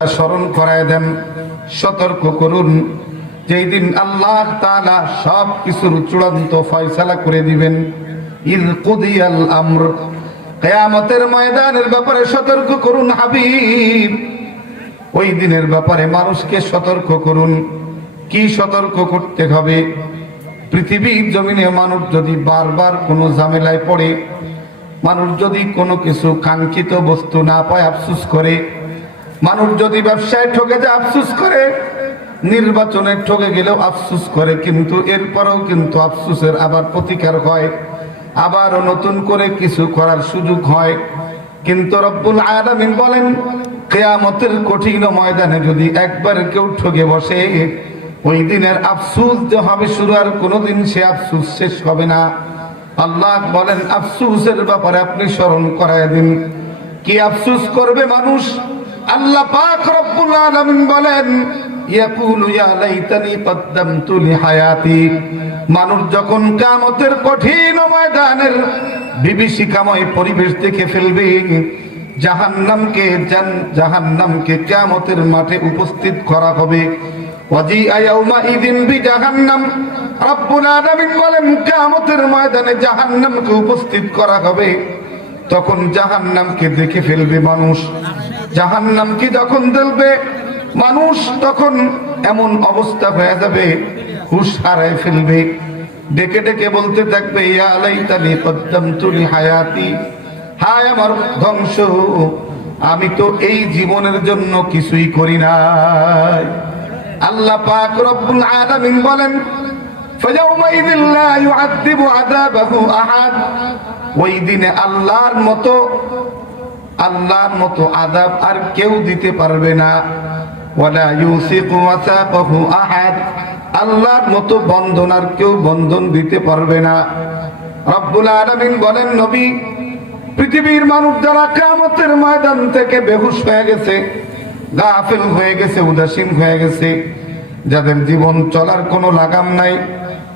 স্মরণ করায় দেন, সতর্ক করুন যেই দিন আল্লাহ তাআলা সব কিছুর চূড়ান্ত ফয়সালা করে দিবেন। ইয কুদিয়াল আমর, কিয়ামতের ময়দানের ব্যাপারে সতর্ক করুন হাবিব। ওই দিনের ব্যাপারে মানুষকে সতর্ক করুন। কি সতর্ক করতে হবে? পৃথিবীর জমিনে মানুষ যদি বারবার কোনো ঝামেলায় পড়ে, মানুষ যদি কোনো কিছু কাঙ্ক্ষিত বস্তু না পায় আফসোস করে, মানুষ যদি ব্যবসায় ঠকে যায় আফসোস করে, নির্বাচনে ঠকে গেলেও আফসোস করে, কিন্তু এরপরেও কিন্তু আফসোসের আবার প্রতিকার হয়, আবারও নতুন করে কিছু করার সুযোগ হয়। কিন্তু রব্বুল আলামিন বলেন, কিয়ামতের কঠিন ময়দানে যদি একবার কেউ ঠকে বসে, ওই দিনের আফসোস যে হবে শুরু, আর কোনোদিন সে আফসোস শেষ হবে না। আল্লাহ বলেন, আফসোসের ব্যাপারে আপনি স্মরণ করায় দিন। কি আফসোস করবে মানুষ? আল্লাহ পাক রব্বুল আলামিন বলেন, ইয়াকুলু ইয়া লাইতানি কদ্দামতু লিহায়াতি। মানুষ যখন কিয়ামতের কঠিন ময়দানের বিভীষিকাময় পরিবেশ দেখে ফেলবে, জাহান্নামকে কিয়ামতের মাঠে উপস্থিত করা হবে। ওয়াজিআ ইয়াউমা ইযিন বিজাহান্নাম, রব্বুল আলামিন বলেন কিয়ামতের ময়দানে জাহান্নামকে উপস্থিত করা হবে। তখন জাহান্নামকে দেখে ফেলবে মানুষ। জাহান্নামকে যখন দেখবে মানুষ, তখন এমন অবস্থা হয়ে যাবে হুঁশ হারায় ফেলবে, ডেকে ডেকে বলতে থাকবে, ইয়া লাইতানি কদ্দামতু লিহায়াতি, হায় আমার ধ্বংস, আমি তো এই জীবনের জন্য কিছুই করি নাই। আল্লাহ পাক রব্বুল আলামিন বলেন, ফায়াউমাইযিন লা ইউআযযিবু আযাবাহু আহাদ। ওই দিনে আল্লাহর মতো আযাব আর কেউ দিতে পারবে না। ওয়ালা ইউসিকু ওয়াসাকাহু আহাদ, আল্লাহর মতো বন্ধন আর কেউ বন্ধন দিতে পারবে না। রব্বুল আলামিন বলেন, নবী, পৃথিবীর মানুষ যারা কিয়ামতের ময়দান থেকে বেহুশ হয়ে গেছে, গাফিল হয়ে গেছে, উদাসীন হয়ে গেছে, যাদের জীবন চলার কোনো লাগাম নাই,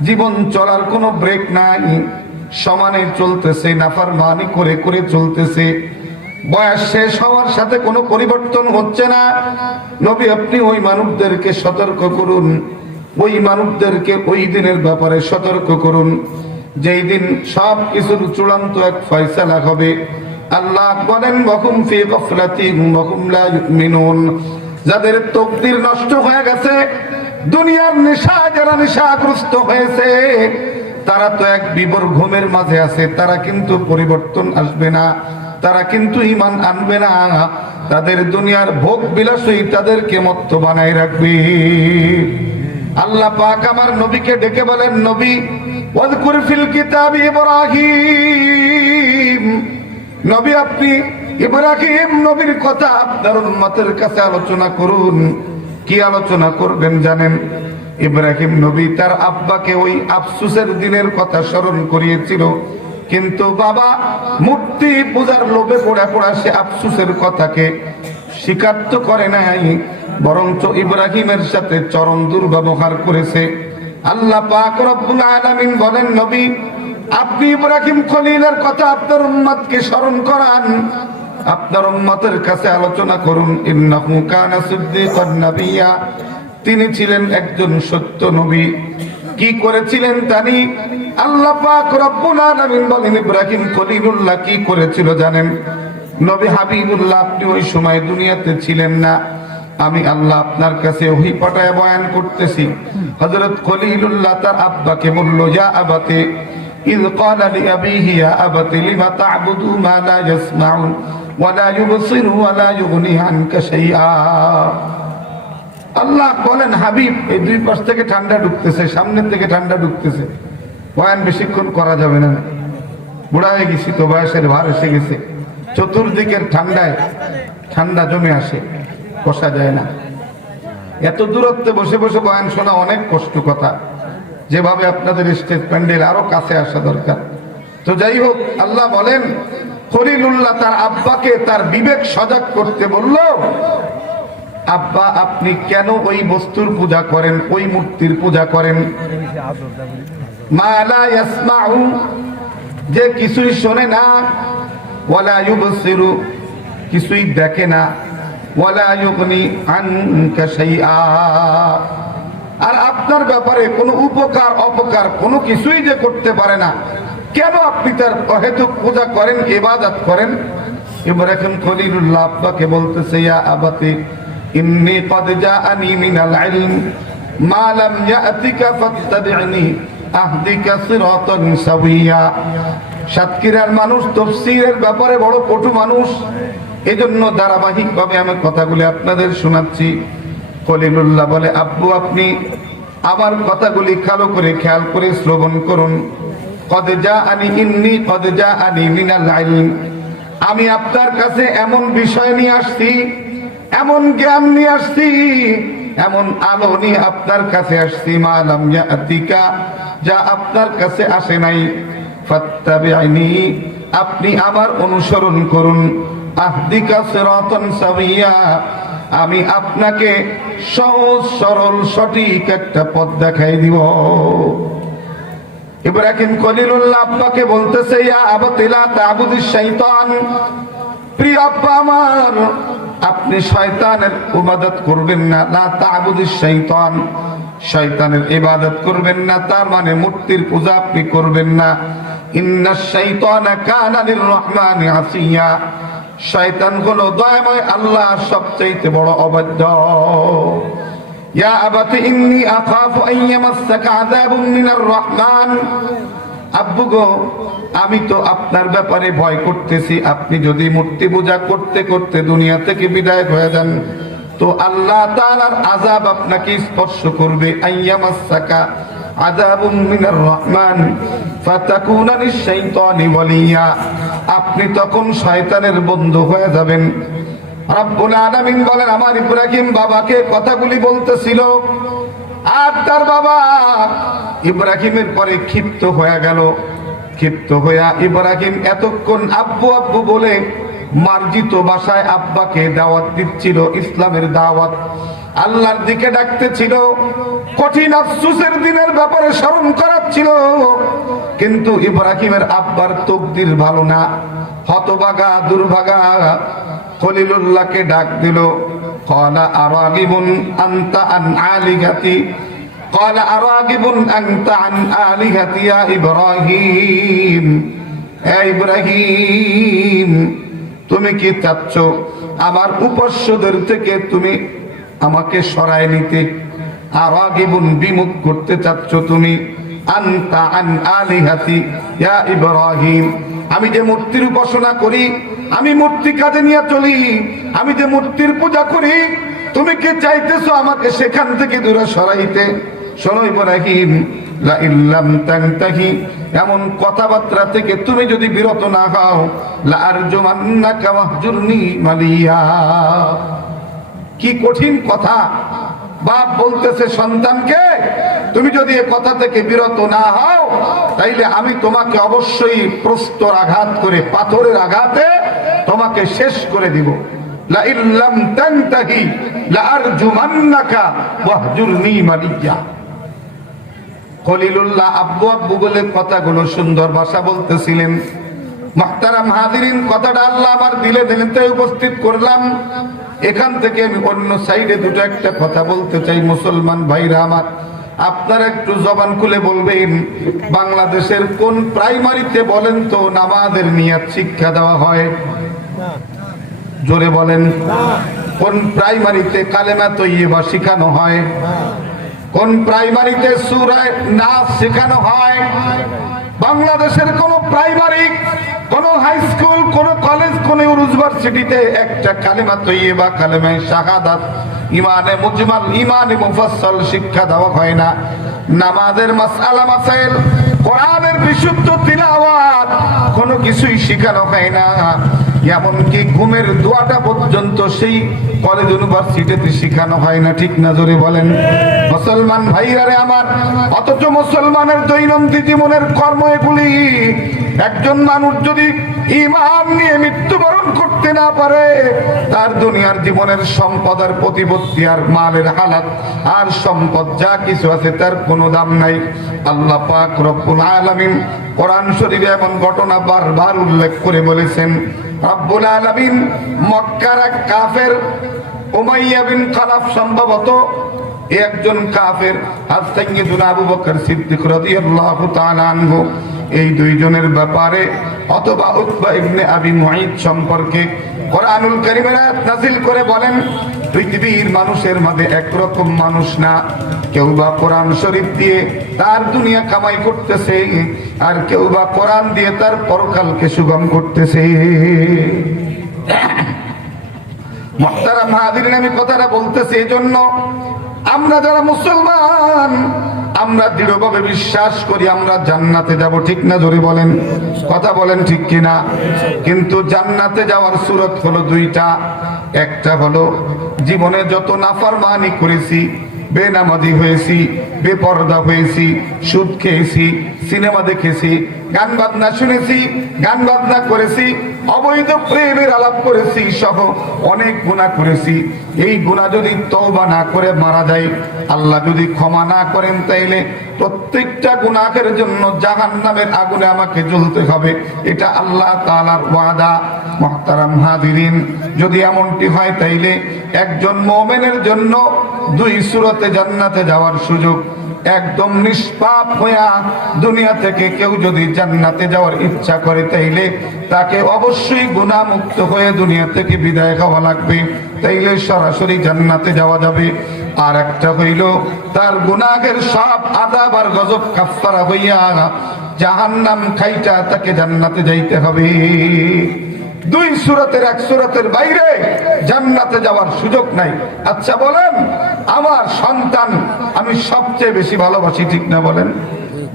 জীবন চলার কোনো ব্রেক নাই, সমানে চলতেছে, নাফরমানি করে করে চলতেছে, বয়স শেষ হওয়ার সাথে কোনো পরিবর্তন হচ্ছে না। নবী, আপনি ওই মানুষদেরকে সতর্ক করুন, ওই মানুষদেরকে ওই দিনের ব্যাপারে সতর্ক করুন, যেই দিন সব কিছুর চূড়ান্ত এক ফয়সালা হবে। আল্লাহ বলেন, ওয়াহুম ফি গাফলাতিন ওয়াহুম লা ইউমিনুন, যাদের তাকদীর নষ্ট হয়ে গেছে, দুনিয়ার নেশা যারা নেশাগ্রস্ত হয়েছে, তারা তো এক বিভোর ঘুমের মাঝে আছে, তারা কিন্তু পরিবর্তন আসবে না, তারা কিন্তু ঈমান আনবে না। তাদের দুনিয়ার ভোগ বিলাসই তাদেরকে মত্ত বানায় রাখবে। আল্লাহ পাক আমার নবীকে ডেকে বলেন, নবী, ওয়াযকুর ফিল কিতাবি ইব্রাহিম, নবী আপনি ইব্রাহিম নবীর কথা আপনার উম্মতের কাছে আলোচনা করুন। কি আলোচনা করবেন জানেন? ইব্রাহিম নবী তার আব্বাকে ওই আফসোসের দিনের কথা স্মরণ করিয়েছিল, কিন্তু বাবা মূর্তি পূজার লোভে পড়া সে আফসোসের কথাকে স্বীকার তো করে নাই, বরঞ্চ ইব্রাহিমের সাথে চরম দুর্ব্যবহার করেছে। আল্লাহ পাক রব্বুল আলামিন বলেন, নবী আপনি ইব্রাহিম খলিলের কথা আপনার উম্মতকে স্মরণ করান, আপনার উম্মতের কাছে আলোচনা করুন। ইন্নাহু কানা সিদ্দীকান নাবিয়্যা, তিনি ছিলেন একজন সত্য নবী। কি করেছিলেন জানি? আল্লাহ পাক রব্বুল আলামিন বলেন, ইব্রাহিম খলিলুল্লাহ কি করেছিল জানেন? নবী হাবিবুল্লাহ, আপনি ওই সময় দুনিয়াতে ছিলেন না, আমি আল্লাহ আপনার কাছে ওহী পাঠায় বয়ান করতেছি। হযরত খলিলুল্লাহ তার আব্বাকে বলল, ইয়া আবাতি, ইয ক্বালা লিআবিহি ইয়া আবাতি লিমা তা'বুদু মা লা ইয়াসমা'ু ওয়া লা ইউবসিরু ওয়া লা ইউগনি আনকা শাইআ। আল্লাহ বলেন, হাবিব, এই দুই পাশ থেকে ঠান্ডা ঢুকতেছে, সামনের থেকে ঠান্ডা ঢুকতেছে, বয়ান বেশিক্ষণ করা যাবে না, বুড়া হয়ে গেছি তো, বয়সের ভার এসে গেছে, চতুর্দিকের ঠান্ডা জমে আসে, বসা যায় না। এত দূরত্বে বসে বসে বয়ান শোনা অনেক কষ্ট কথা, যেভাবে আপনাদের স্টেজ প্যান্ডেল আরো কাছে আসা দরকার। তো যাই হোক, আল্লাহ বলেন, খলিলুল্লাহ তার আব্বাকে তার বিবেক সজাগ করতে বলল, আব্বা আপনি কেন ওই বস্তুর পূজা করেন, ওই মূর্তির পূজা করেন? মা লা ইয়াসমাউ, যে কিছুই শোনে না, ওয়ালা ইউবসিরু, কিছুই দেখে না, ওয়ালা ইউগনি আনকা শাইআ। আর আপনার ব্যাপারে কোনো উপকার অপকার কোনো কিছুই যে করতে পারে না, কেন আপনি তার অহেতুক পূজা করেন, ইবাদত করেন? ইব্রাহিম খলিলুল্লাহ আব্বাকে বলতেছে, ইয়া আবাতি ইন্নী ক্বাদ জাআনি মিনাল ইলম মা লাম ইয়াতিকা ফাত্তাবি'নি আহদিকা সিরাতান সাওয়িয়া। সাতক্ষীরার মানুষ তাফসীরের ব্যাপারে বড় পটু মানুষ, এজন্য ধারাবাহিকভাবে আমি কথাগুলি আপনাদের শোনাচ্ছি। খলিলুল্লাহ বলে, আব্বু আপনি আমার কথাগুলি ভালো করে খেয়াল করে শ্রবণ করুন। ক্বাদ জাআনি ইন্নী ক্বাদ জাআনি মিনাল ইলম, আমি আপনার কাছে এমন বিষয় নিয়ে আসছি, এমন জ্ঞান নিয়ে আসছি, এমন আলো নিয়ে আপনার কাছে আসছি, মা লাম ইয়াতিকা, যা আপনার কাছে আসে নাই। ফাত্তাবি'নি, আপনি আমার অনুসরণ করুন। আহদিকা সিরাতান সাওয়িয়া, আমি আপনাকে সহজ সরল সঠিক একটা পথ দেখাই দিব। ইব্রাহিম খলিলুল্লাহ আব্বাকে বলতেছে, ইয়া আবাতি লা তা'বুদিশ শাইতান, প্রিয় আব্বা আমার, আপনি শয়তানের ইবাদত করবেন না। লা তা'বুদিশ শাইতান, শয়তানের ইবাদত করবেন না, তার মানে মূর্তির পূজা আপনি করবেন না। ইন্নাশ শাইতানা কানা লির-রহমানি আসিয়া, শয়তান হলো দয়াময় আল্লাহর সবচেয়ে বড় অবাধ্য। ইয়া আবাতি ইন্নী আখাফু আন ইয়ামাসসাকা আযাবুম মিনার রহমান, আব্বু গো আমি তো আপনার ব্যাপারে ভয় করতেছি, আপনি যদি মূর্তি পূজা করতে করতে দুনিয়া থেকে বিদায় হয়ে যান তো আল্লাহ তাআলার আযাব আপনাকে স্পর্শ করবে। আইয়ামাসসাকা আযাবুম মিনার রহমান ফাতাকুনা লিশ-শাইতানি ওয়ালিয়া, আপনি তখন শয়তানের বন্ধু হয়ে যাবেন। রব্বুল আলামিন বলেন, আমার ইব্রাহিম বাবাকে কথাগুলি বলতেছিল, আর তার বাবা ইব্রাহিমের পরে ক্ষিপ্ত হয়ে গেল। ক্ষিপ্ত হইয়া ইব্রাহিম এতক্ষণ আব্বু আব্বু বলে মার্জিত ভাষায় আব্বাকে দাওয়াত দিচ্ছিল, ইসলামের দাওয়াত, আল্লাহর দিকে ডাকতেছিল, কঠিন আফসোসের দিনের ব্যাপারে স্মরণ করাচ্ছিল। কিন্তু ইব্রাহিমের আব্বার তকদির ভালো না, হতভাগা দুর্ভাগা। খলিলুল্লাহকে ডাক দিল, ক্বালা আরাগিবুন আনতা আন আলিহাতি, ক্বালা আরাগিবুন আনতা আন আলিহাতি ইয়া ইব্রাহিম, হে ইব্রাহিম তুমি কি চাচ্ছ আমার উপাস্যদের থেকে তুমি আমাকে সরায় নিতে? আরাগিবুন বিমুখ করতে চাচ্ছ তুমি? আনতা আন আলিহাতি ইয়া ইব্রাহিম, আমি যে মূর্তির উপাসনা করি, আমি মূর্তি কাজে নিয়ে চলি, আমি যে মূর্তির পূজা করি, তুমি কি চাইতেছো আমাকে সেখান থেকে দূরে সরাইতে? শোনো ইব্রাহিম, লা ইল্লাম তানতাহি, এমন কথাবার্তা থেকে তুমি যদি বিরত না হও, লা আরজুমান্নাকা ওয়াহজুরনি মালিয়া। কি কঠিন কথা! বাপ বলতেছে সন্তানকে, তুমি যদি এ কথা থেকে বিরত না হও তাইলে আমি তোমাকে অবশ্যই প্রস্তর আঘাত করে, পাথরের আঘাতে তোমাকে শেষ করে দিব। লা ইল্লাম তানতাহি লা আরজুমান্নাকা ওয়াহজুরনি মালিয়া। খলিলুল্লাহ আব্বু আব্বু বলে কথাগুলো সুন্দর ভাষা বলতেছিলেন। মুহতারাম হাজিরিন, কথাটা আল্লাহ আমার দিলে দিলেন তাই উপস্থিত করলাম। এখান থেকে আমি অন্য সাইডে দুটো একটা কথা বলতে চাই। মুসলমান ভাইরা আমার, আপনারা একটু জবান খুলে বলবেন, বাংলাদেশের কোন প্রাইমারিতে বলেন তো নামাজের নিয়াত শিক্ষা দেওয়া হয়? জোরে বলেন। কোন প্রাইমারিতে কালেমা তৈয়বা শেখানো হয়? কোন প্রাইমারিতে সূরা নাস শেখানো হয়? বাংলাদেশের কোন প্রাইমারি, কোন হাই স্কুল, কোন কলেজ, কোন ইউনিভার্সিটিতে একটা কালেমা তৈয়বা, কালেমা শাহাদাত, ইমানে মুজমাল, ইমানে মুফাসসাল শিক্ষা দেওয়া হয় না। নামাজের মাসআলা মাসাইল, কোরআনের বিশুদ্ধ তিলাওয়াত কোনো কিছুই শেখানো হয় না। এমনকি ঘুমের দোয়াটা পর্যন্ত সেই কলেজ ইউনিভার্সিটিতে শেখানো হয় না। ঠিক না? জোরে বলেন। মুসলমান ভাইয়ারে আমার, অথচ মুসলমানের দৈনন্দিন জীবনের কর্ম এগুলি। একজন মানুষ যদি ঈমান নিয়ে মৃত্যুবরণ করতে না পারে, তার দুনিয়ার জীবনের সম্পদ আর প্রতিপত্তি আর মালের হালাত আর সম্পদ যা কিছু আছে তার কোনো দাম নাই। আল্লাহ পাক রব্বুল আলামিন কোরআন শরীফে এমন ঘটনা বারবার উল্লেখ করে বলেছেন, রব্বুল আলামিন মক্কার এক কাফের উমাইয়া বিন খালাফ, সম্ভবত একজন কাফের, আর সাইয়্যিদুনা আবু বকর সিদ্দিক রাদিয়াল্লাহু তাআলা আনহু, এই দুইজনের ব্যাপারে অথবা উতবা ইবনে আবি মুঈত সম্পর্কে কোরআনুল কারীমের আয়াত নাযিল করে বলেন, পৃথিবীর মানুষের মধ্যে একরকম মানুষ না, কেউ বা কোরআন শরীফ দিয়ে তার দুনিয়া কামাই করতেছে, আর কেউ বা কোরআন দিয়ে তার পরকালকে সুগম করতেছে। মুহতারাম হাজিরিন, আমি কথাটা বলতেছি এজন্য, আমরা যারা মুসলমান আমরা দৃঢ়ভাবে বিশ্বাস করি আমরা জান্নাতে যাব, ঠিক না? জোরে বলেন, কথা বলেন ঠিক কিনা? কিন্তু জান্নাতে যাওয়ার সুরত হলো দুইটা। একটা হলো জীবনে যত নাফরমানি করেছি, বেনামাজি হয়েছি, বেপরদা হয়েছি, সুদ খেয়েছি, সিনেমা দেখেছি, গান বাজনা শুনেছি, গান বাজনা করেছি, অবৈধ প্রেমের আলাপ করেছি সহ অনেক গুনাহ করেছি। এই গুনাহ যদি তওবা না করে মারা যায়, আল্লাহ যদি ক্ষমা না করেন, তাইলে প্রত্যেকটা গুনাহের জন্য জাহান্নামের আগুনে আমাকে জ্বলতে হবে। এটা আল্লাহ তাআলার ওয়াদা। মুহতারাম হাজিরিন, যদি এমনটি হয় তাইলে একজন মুমিনের জন্য দুই সূরতে জান্নাতে যাওয়ার সুযোগ। একদম নিষ্পাপ হইয়া দুনিয়া থেকে কেউ যদি জান্নাতে যাওয়ার ইচ্ছা করে, তাইলে তাকে অবশ্যই গুনাহমুক্ত হয়ে দুনিয়া থেকে বিদায় হওয়া লাগবে, তাইলে সরাসরি জান্নাতে যাওয়া যাবে। আর একটা হইল তার গুনাহের সব আযাব আর গজব কাফফারা হইয়া জাহান্নাম খাইটা তাকে জান্নাতে যাইতে হবে। দুই সূরতের এক সূরতের বাইরে জান্নাতে যাওয়ার সুযোগ নাই। আচ্ছা বলেন, আমার সন্তান আমি সবচেয়ে বেশি ভালোবাসি, ঠিক না বলেন?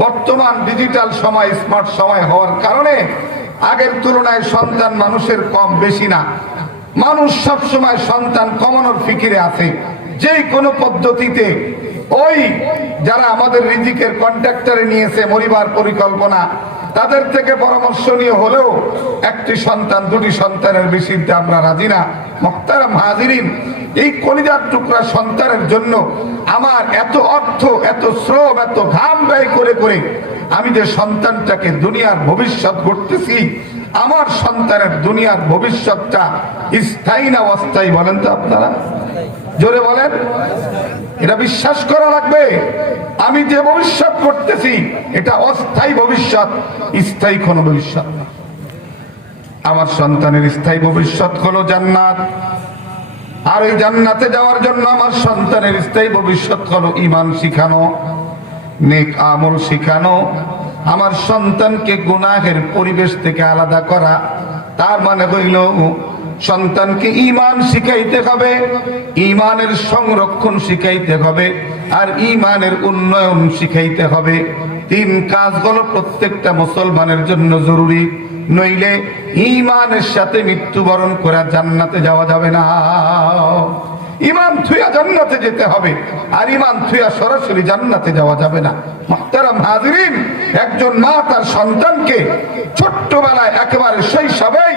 বর্তমান ডিজিটাল সময়, স্মার্ট সময় হওয়ার কারণে আগের তুলনায় সন্তান মানুষের কম বেশি না। মানুষ সব সময় সন্তান কমানোর ফিকিরে আছে। যে কোনো পদ্ধতিতে ওই যারা আমাদের রিজিকের কন্ট্রাক্টরে নিয়েছে মরিবার পরিকল্পনা, তাদের থেকে পরামর্শ নিয়ে হলেও একটি সন্তান দুটি সন্তানের বেশিতে আমরা রাজি না। মুহতারাম হাজিরিন, এই কলিজার টুকরা সন্তানের জন্য আমার এত অর্থ, এত শ্রম, এত ঘাম ব্যয় করে করে আমি যে সন্তানটাকে দুনিয়ার ভবিষ্যৎ গড়তেছি, আমার সন্তানের দুনিয়ার ভবিষ্যৎটা স্থায়ী না অস্থায়ী বলেন তো আপনারা? জোরে বলেন। এটা বিশ্বাস করা লাগবে, আমি যে ভবিষ্যৎ করতেছি এটা অস্থায়ী ভবিষ্যৎ, স্থায়ী কোনো ভবিষ্যৎ না। আমার সন্তানের স্থায়ী ভবিষ্যৎ হলো জান্নাত। আর ওই জান্নাতে যাওয়ার জন্য আমার সন্তানের স্থায়ী ভবিষ্যৎ হলো ঈমান শিখানো, নেক আমল শিখানো, আমার সন্তানকে গুনাহের পরিবেশ থেকে আলাদা করা। তার মানে হইল সন্তানকে ঈমান শিখাইতে হবে, ঈমানের সংরক্ষণ শিখাইতে হবে, আর ঈমানের উন্নয়ন শিখাইতে হবে। তিন কাজগুলো প্রত্যেকটা মুসলমানের জন্য জরুরি, নইলে ঈমানের সাথে মৃত্যুবরণ করে জান্নাতে যাওয়া যাবে না। ঈমান থুয়া জান্নাতে যেতে হবে, আর ঈমান থুয়া সরাসরি জান্নাতে যাওয়া যাবে না। মুহতারাম হাজিরিন, একজন মা তার সন্তানকে ছোট্টবেলায় একেবারে শৈশবেই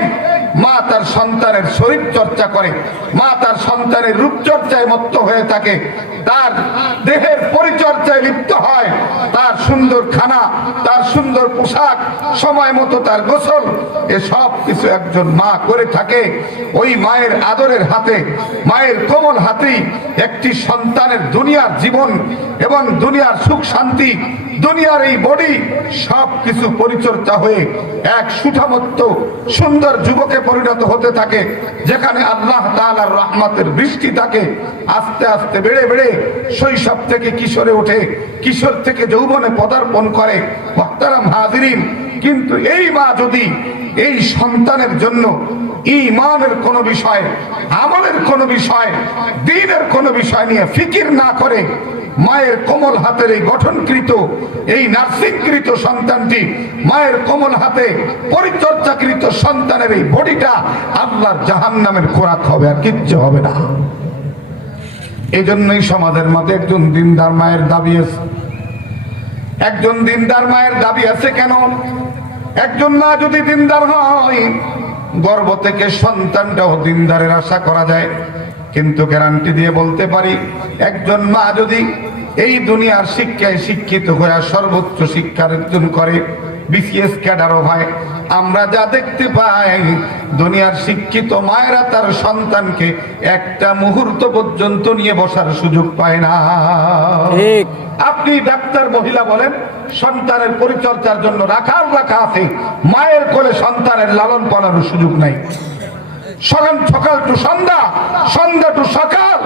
মা তার সন্তানের শরীর চর্চা করে, মা তার সন্তানের রূপচর্চায় মত্ত হয়ে থাকে, তার দেহের পরিচর্যায় লিপ্ত হয়, তার সুন্দর খানা, তার সুন্দর পোশাক, সময় মতো তার গোসল, এসব কিছু একজন মা করে থাকে। ওই মায়ের আদরের হাতে, মায়ের কোমল হাতেই একটি সন্তানের দুনিয়ার জীবন এবং দুনিয়ার সুখ শান্তি, দুনিয়ার এই বডি সব কিছু পরিচর্যা হয়ে এক সুঠামত্ত সুন্দর যুবকে পরিণত হতে থাকে, যেখানে আল্লাহ তাআলার রহমতের বৃষ্টি থাকে। আস্তে আস্তে বেড়ে বেড়ে শৈশব থেকে কিশোরে ওঠে, কিশোর থেকে যৌবনে পদার্পণ করে। মুহতারাম হাজিরিন, কিন্তু এই মা যদি এই সন্তানের জন্য ঈমানের কোনো বিষয়, আমলের কোনো বিষয়, দ্বীনের কোনো বিষয় নিয়ে ফিকির না করে, মায়ের কোমল হাতের এই গঠনকৃত, এই নার্সিংকৃত সন্তানটি, মায়ের কোমল হাতে পরিচর্যাকৃত সন্তানের এই বডিটা আল্লাহর জাহান্নামের খোরাক হবে, আর কিচ্ছু হবে না। এই জন্যই সমাজের মধ্যে একজন দিনদার মায়ের দাবি আছে। একজন দিনদার মায়ের দাবি আছে কেন? একজন মা যদি দিনদার হয়, গর্ভ থেকে সন্তানটাও দিনদারের আশা করা যায়। কিন্তু গ্যারান্টি দিয়ে বলতে পারি, একজন মা যদি এই দুনিয়ার শিক্ষায় শিক্ষিত হয়ে সর্বোচ্চ শিক্ষা অর্জন করে, বিসিএস ক্যাডারও হয়। আমরা যা দেখতে পাই, দুনিয়ার শিক্ষিত মায়েরা তার সন্তানকে একটা মুহূর্ত পর্যন্ত নিয়ে বসার সুযোগ পায় না। আপনি ডাক্তার মহিলা বলেন, সন্তানের পরিচর্যার জন্য রাখা আছে, মায়ের কোলে সন্তানের লালন পালনের সুযোগ নাই। সকাল টু সন্ধ্যা, সন্ধ্যা টু সকাল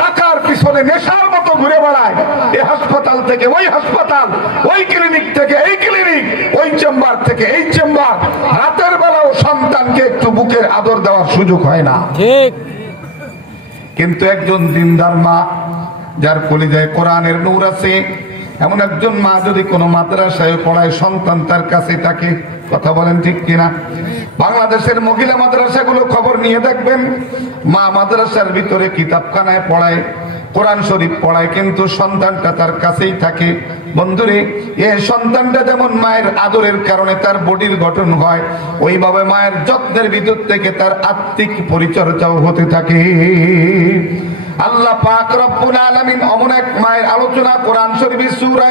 টাকার পিছনে নেশার মতো ঘুরে বেড়ায়। এই হাসপাতাল থেকে ওই হাসপাতাল, ওই ক্লিনিক থেকে এই ক্লিনিক, ওই চেম্বার থেকে এই চেম্বার। রাতের বেলাও সন্তানকে একটু বুকের আদর দেওয়ার সুযোগ হয় না। ঠিক। কিন্তু একজন দিনদার মা, যার কলিজায় কোরআনের নূর আছে, এমন একজন মা যদি কোনো মাদ্রাসায় পড়ায়, সন্তান তার কাছে থাকে। কথা বলেন ঠিক কিনা? বাংলাদেশের মহিলা মাদ্রাসাগুলো খবর নিয়ে দেখবেন, মা মাদ্রাসার ভিতরে কিতাবখানায় পড়ায়, কোরআন শরীফ পড়ায়, কিন্তু সন্তানটা তার কাছেই থাকে। বন্ধুরে, এই সন্তানটা যেমন মায়ের আদরের কারণে তার বডির গঠন হয়, ওইভাবে মায়ের যত্নের ভিতর থেকে তার আত্মিক পরিচর্যাও হতে থাকে। আল্লাহ পাক রব্বুল আলামিন অমন এক মায়ের আলোচনা কোরআন শরীফের সূরা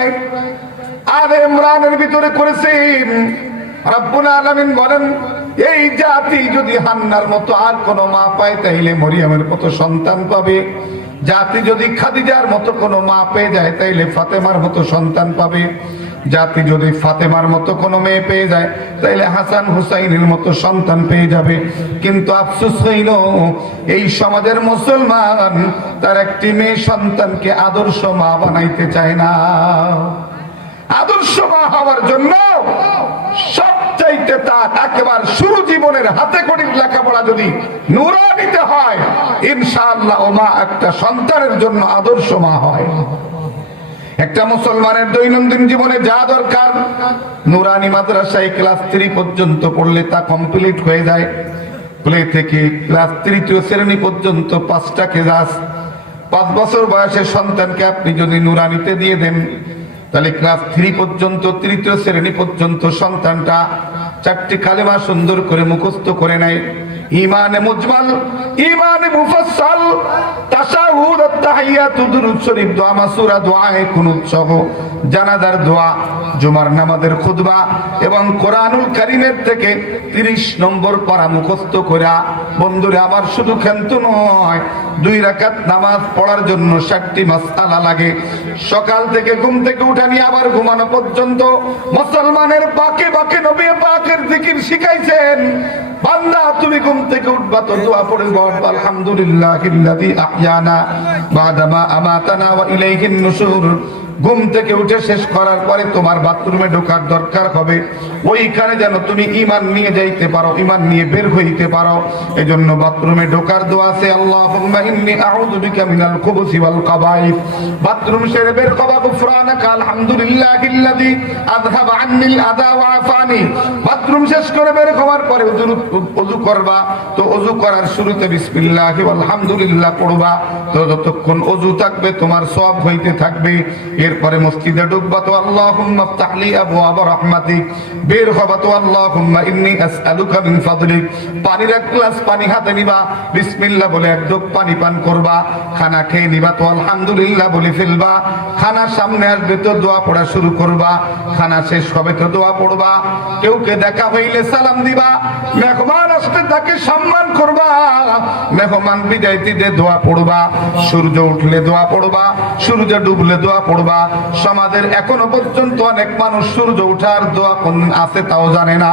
আলে ইমরানের ভিতরে করেছেন। রব্বুল আলামিন বলেন, এই জাতি যদি হান্নার মতো আর কোন মা পায়, তাইলে মরিয়মের মতো সন্তান পাবে। জাতি যদি খাদিজার মতো কোন মা পেয়ে যায়, তাইলে ফাতেমার মতো সন্তান পাবে। জাতি যদি ফাতেমার মতো কোনো মেয়ে পেয়ে যায়, তাইলে হাসান হুসাইনের মতো সন্তান পেয়ে যাবে। কিন্তু আফসোস হইল, এই সমাজের মুসলমান তার একটি মেয়ে সন্তানকে আদর্শ মা বানাইতে চায় না। আদর্শ মা হওয়ার জন্য সবচাইতে তার একেবারে শুরু জীবনের হাতে কড়ির লেখাপড়া যদি নুরানিতে হয়, ইনশাআল্লাহ ও মা একটা সন্তানের জন্য আদর্শ মা হয়। একটা মুসলমানের দৈনন্দিন জীবনে যা দরকার, নুরানি মাদ্রাসায় ক্লাস 3 পর্যন্ত পড়লে তা কমপ্লিট হয়ে যায়। প্লে থেকে ক্লাস 3 শ্রেণী পর্যন্ত 5টা ক্লাস। 5 বছর বয়সের সন্তানকে আপনি যদি নুরানিতে দিয়ে দেন, তাহলে ক্লাস 3 পর্যন্ত 3য় শ্রেণী পর্যন্ত সন্তানটা 4টি কালেমা সুন্দর করে মুখস্থ করে নেয়। ঈমানে মুজমাল, ঈমানে মুফাসসাল, তাশাহুদ, তাহিয়াত, দুরূদ শরীফ, দোয়া মাসুরা, দোয়ায়ে কুনুত সহ জানাজার দোয়া, জুমার নামাজের খুতবা এবং কোরআনুল কারীমের থেকে 30 নম্বর পারা মুখস্থ করা। বন্ধুরা আমার, শুধু ক্ষান্ত নয়, 2 রাকাত নামাজ পড়ার জন্য 60টি মাসআলা লাগে। সকাল থেকে ঘুম থেকে উঠা নিয়ে আবার ঘুমানো পর্যন্ত মুসলমানের বাকে বাকে নবী পাকের জিকির শিখাইছেন। বান্দা, তুমি ঘুম থেকে উঠবা তো দোয়া পড়ে বলবা, আলহামদুলিল্লাহিল্লাযী আহইয়ানা বা'দা মা আমাতানা ওয়া ইলাইহিন নুশুর। ঘুম থেকে উঠে শেষ করার পরে তোমার বাথরুমে ঢোকার দরকার হবে, ওইখানে যেন তুমি ঈমান নিয়ে যাইতে পারো, ঈমান নিয়ে বের হইতে পারো। এজন্য বাথরুমে ঢোকার দোয়া আছে, আল্লাহুম্মা ইন্নী আউযু বিকা মিনাল খুবুসি ওয়াল কাবাইস। বাথরুম সেরে বের হবা, গুফরানাকা আলহামদুলিল্লাহিল্লাযী আযহাবা আন্নিল আযা ওয়া আফানি। বাথরুম শেষ করে বের হওয়ার পরে ওযু করবা, তো ওযু করার শুরুতে বিসমিল্লাহি ওয়াল হামদুলিল্লাহ পড়বা। তো যতক্ষণ ওযু থাকবে তোমার সওয়াব হইতে থাকবে। এরপরে মসজিদে ঢুকবা তো আল্লাহুম্মা ইফতাহলি আবওয়াবা রাহমাতিক। বের হবা তো আল্লাহুম্মা ইন্নী আসআলুকা মিন ফাদলিক। পানির এক গ্লাস পানি হাতে নিবা, বিসমিল্লাহ বলে এক ঢোক পানি পান করবা। খানা খেয়ে নিবা তো আলহামদুলিল্লাহ বলে ফেলবা। খানা সামনে আসবে তো দোয়া পড়া শুরু করবা। খানা শেষ হবে তো দোয়া পড়বা। কেউকে দেখা হইলে সালাম দিবা। মেহমান আসলে তাকে সম্মান করবা। মেহমান বিদায় দিতে দোয়া পড়বা। সূর্য উঠলে দোয়া পড়বা, সূর্য ডুবলে দোয়া পড়বা। সমাজের এখনো পর্যন্ত অনেক মানুষ সূর্য ওঠার দোয়া আছে তাও জানে না।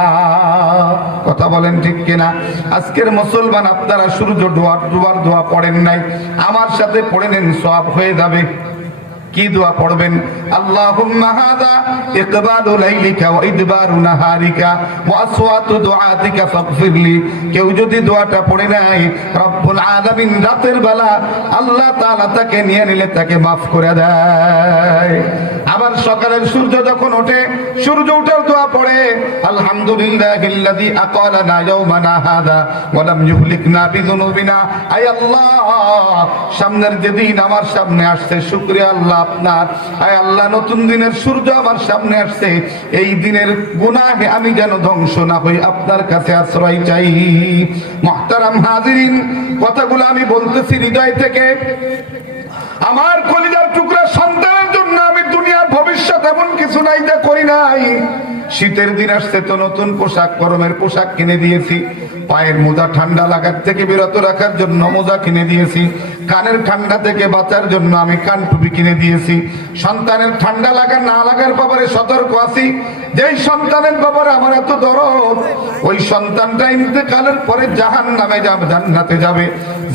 কথা বলেন ঠিক কিনা? আজকের মুসলমান আপনারা সূর্য ডুবার দোয়া পড়েন নাই, আমার সাথে পড়ে নেন, সওয়াব হয়ে যাবে। কি দোয়া পড়বেন? আল্লাহুম্মা হাযা ইকবালু লাইলিকা ওয়া ইদবারু নাহারিকা ওয়া আসওয়াতু দুআতিকা ফাগফিরলি। কেউ যদি দোয়াটা পড়ে নাই, রব্বুল আলামিন রাতের বেলা আল্লাহ তাআলা তাকে নিয়ে নিলে তাকে মাফ করে দেয়। আবার সকালের সূর্য যখন ওঠে, সূর্য ওঠার দোয়া পড়ে, আলহামদুলিল্লাহিল্লাযী আকালানা ইয়াওমানা হাযা ওয়া লাম ইউহলিকনা বিযুনুবিনা। আয় আল্লাহ, সামনের যেদিন আমার সামনে আসছে, শুকরিয়া আল্লাহ আপনার। আয় আল্লাহ, নতুন দিনের সূর্য আমার সামনে আসছে, এই দিনের গুনাহে আমি যেন ধ্বংস না হই, আপনার কাছে আশ্রয় চাই। মুহতারাম হাজিরিন, কথাগুলো আমি বলতেছি হৃদয় থেকে। আমার কলিজার টুকরা সন্তানের জন্য আমি দুনিয়ার ভবিষ্যৎ এমন কিছু নাই যা করি নাই। শীতের দিন আসছে তো নতুন পোশাক, গরমের পোশাক কিনে দিয়েছি। পায়ের মোজা ঠান্ডা লাগার থেকে বিরত রাখার জন্য মোজা কিনে দিয়েছি। কানের ঠান্ডা থেকে বাঁচার জন্য আমি কান টুপি কিনে দিয়েছি। সন্তানের ঠান্ডা লাগা না লাগার ব্যাপারে সতর্ক আছি। যেই সন্তানের ব্যাপারে আমার এত দরদ, ওই সন্তানটা ইন্তেকালের পরে জাহান্নামে যাবে, জান্নাতে যাবে।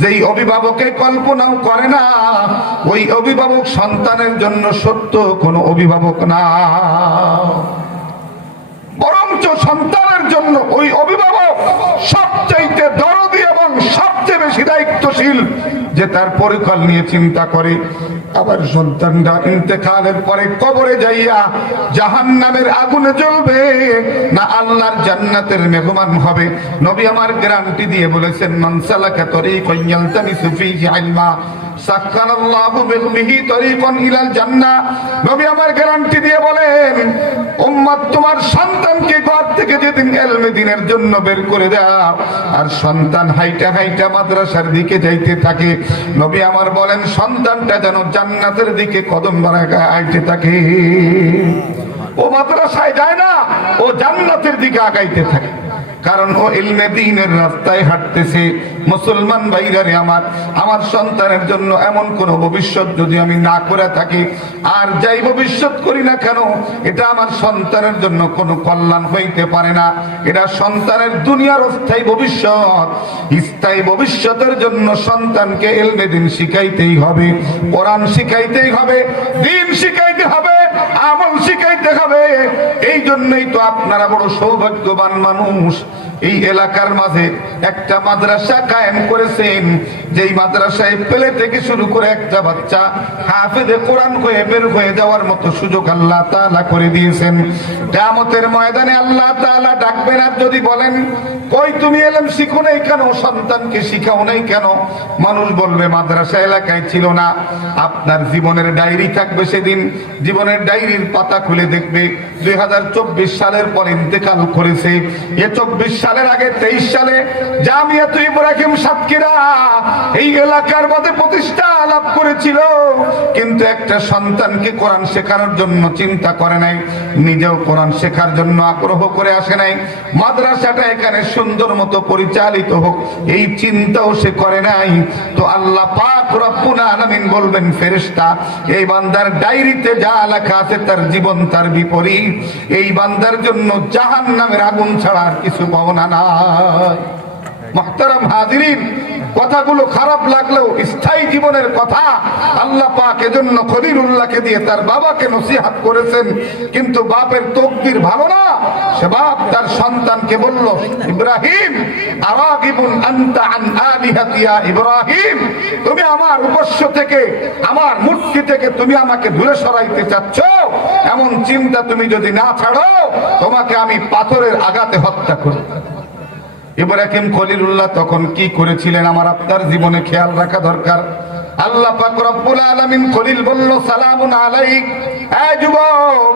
যেই অভিভাবকে কল্পনাও করে না, ওই অভিভাবক সন্তানের জন্য সত্য কোনো অভিভাবক না, বরঞ্চ সন্তানের জন্য ওই অভিভাবক সবচাইতে দরদি এবং সবচেয়ে বেশি দায়িত্বশীল, যে তার পরিকল্পনা নিয়ে চিন্তা করে। আবার সন্তানরা ইন্তেকালের পরে কবরে যাইয়া জাহান্নামের আগুনে জ্বলবে না আল্লাহর জান্নাতের মেহমান হবে। নবী আমার গ্যারান্টি দিয়ে বলেছেন, মান সালাকা তরিকান ইয়ালতামিসু ফীহি ইলমা সাক্কারাল্লাহু বিহি তরিকান ইলাল জান্নাহ। নবী আমার গ্যারান্টি দিয়ে বলেন, উম্মত তোমার সন্তানকে ঘর থেকে যেদিন ইলমে দ্বীনের জন্য বের করে দাও, আর সন্তান হাইটা হাইটা মাদ্রাসার দিকে যাইতে থাকে, নবী আমার বলেন সন্তানটা যেন জান্নাতের দিকে কদম বাড়ায় আগাইতে থাকে। ও মাদ্রাসায় যায় না, ও জান্নাতের দিকে আগাইতে থাকে, কারণ ও ইলমে দ্বীনের রাস্তায় হাঁটতেছে। মুসলমান ভাইরারে আমার, আমার সন্তানের জন্য এমন কোন ভবিষ্যৎ যদি আমি না করে থাকি, আর যাই ভবিষ্যৎ করি না কেন, এটা আমার সন্তানের জন্য কোনো কল্যাণ হইতে পারে না। এটা সন্তানের দুনিয়ার অস্থায়ী ভবিষ্যৎ। স্থায়ী ভবিষ্যতের জন্য সন্তানকে ইলমে দ্বীন শিখাইতেই হবে, কোরআন শিখাইতেই হবে, দ্বীন শিখাইতে হবে, আমল শিখাইতে হবে। এই জন্যই তো আপনারা বড় সৌভাগ্যবান মানুষ, এই এলাকার মাঝে একটা মাদ্রাসা কায়েম করেছেন, যেই মাদ্রাসায় পেলে থেকে শুরু করে একটা বাচ্চা হাফেজে কোরআন হয়ে বের হয়ে যাওয়ার মতো সুযোগ আল্লাহ তাআলা করে দিয়েছেন। কিয়ামতের ময়দানে আল্লাহ তাআলা ডাকবেন, আর যদি বলেন কই তুমি ইলম শিখো নাই কেন, সন্তানকে শিখাও নাই কেন, মানুষ বলবে মাদ্রাসা এলাকায় ছিল না। আপনার জীবনের ডায়েরি থাকবে সেদিন, জীবনের ডায়েরির পাতা খুলে দেখবে 2024 সালের পর ইন্তেকাল করেছে। এ 24 সালের আগে 23 সালে জামিয়াতুল ইব্রাহিম সাতক্ষীরা এই এলাকার মধ্যে প্রতিষ্ঠা লাভ করেছিল, কিন্তু একটা সন্তানকে কোরআন শেখানোর জন্য চিন্তা করে নাই, নিজেও কোরআন শেখার জন্য আগ্রহ করে আসে নাই, মাদ্রাসাটা এখানে সুন্দর মতো পরিচালিত হোক এই চিন্তাও সে করে নাই। তো আল্লাহ পাক রব্বুল আলামিন বলবেন, ফেরেশতা এই বান্দার ডায়েরিতে যা লেখা আছে তার জীবন তার বিপরীত, এই বান্দার জন্য জাহান্নামের আগুন ছাড়া আর কিছু পাওনা নাই। মুহতারাম হাজিরিন, কথাগুলো খারাপ লাগলেও স্থায়ী জীবনের কথা। আল্লাহ পাক এজন্য খলিলুল্লাহকে দিয়ে তার বাবাকে নসিহত করেছেন, কিন্তু বাপের তকদির ভালো না। সে বাপ তার সন্তানকে বলল, ইব্রাহিম আরাগিবুন আনতা আন আলিহাতি ইয়া ইব্রাহিম, তুমি আমার উপাস্য থেকে, আমার মূর্তি থেকে তুমি আমাকে দূরে সরাইতে চাচ্ছ, এমন চিন্তা তুমি যদি না ছাড়ো, তোমাকে আমি পাথরের আঘাতে হত্যা করব। ইব্রাহিম খলিলুল্লাহ তখন কি করেছিলেন আমার আপনার জীবনে খেয়াল রাখা দরকার। আল্লাহ পাক রব্বুল আলামিন খলিল বলল, সালামুন আলাইক। এই যুবক,